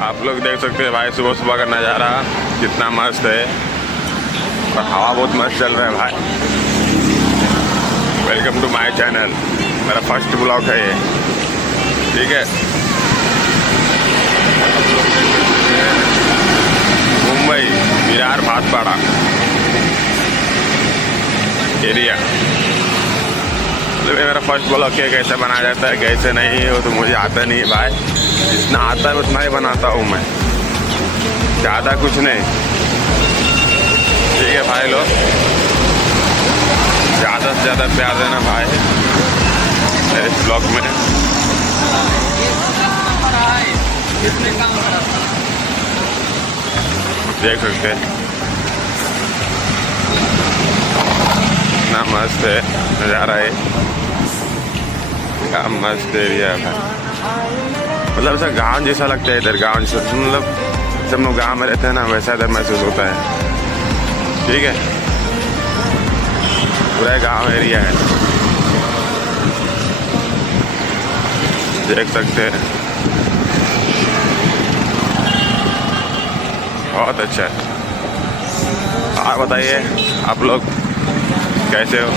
आप लोग देख सकते हैं भाई सुबह सुबह का नज़ारा कितना मस्त है और हवा बहुत मस्त चल रहा है भाई। वेलकम टू माय चैनल, मेरा फर्स्ट ब्लॉग है ये, ठीक है। मुंबई विरार भातपाड़ा एरिया, मेरा फर्स्ट ब्लॉग है। कैसे बनाया जाता है कैसे नहीं वो तो मुझे आता नहीं है भाई, जितना आता है उतना ही बनाता हूँ मैं, ज़्यादा कुछ नहीं, ठीक है भाई लोग। ज़्यादा से ज़्यादा प्यार देना भाई मेरे इस ब्लॉग में। देख सकते हैं कितना मस्त है नज़ारा है, क्या मस्त एरिया है भाई। मतलब ऐसा गांव जैसा लगता है इधर, गांव जैसा, मतलब जब हम लोग गाँव में रहते हैं ना वैसा इधर महसूस होता है, ठीक है। पूरा गांव एरिया है, देख सकते हैं, बहुत अच्छा है। और बताइए आप लोग कैसे हो।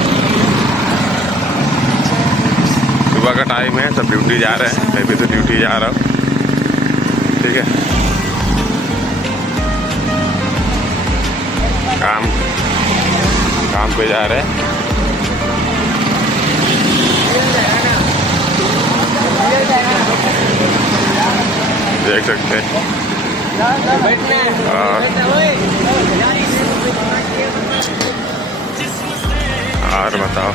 सुबह का टाइम है, सब ड्यूटी जा रहे हैं, मैं भी तो ड्यूटी जा रहा हूँ, ठीक है। काम पे जा रहे हैं, देख सकते हैं। और बताओ।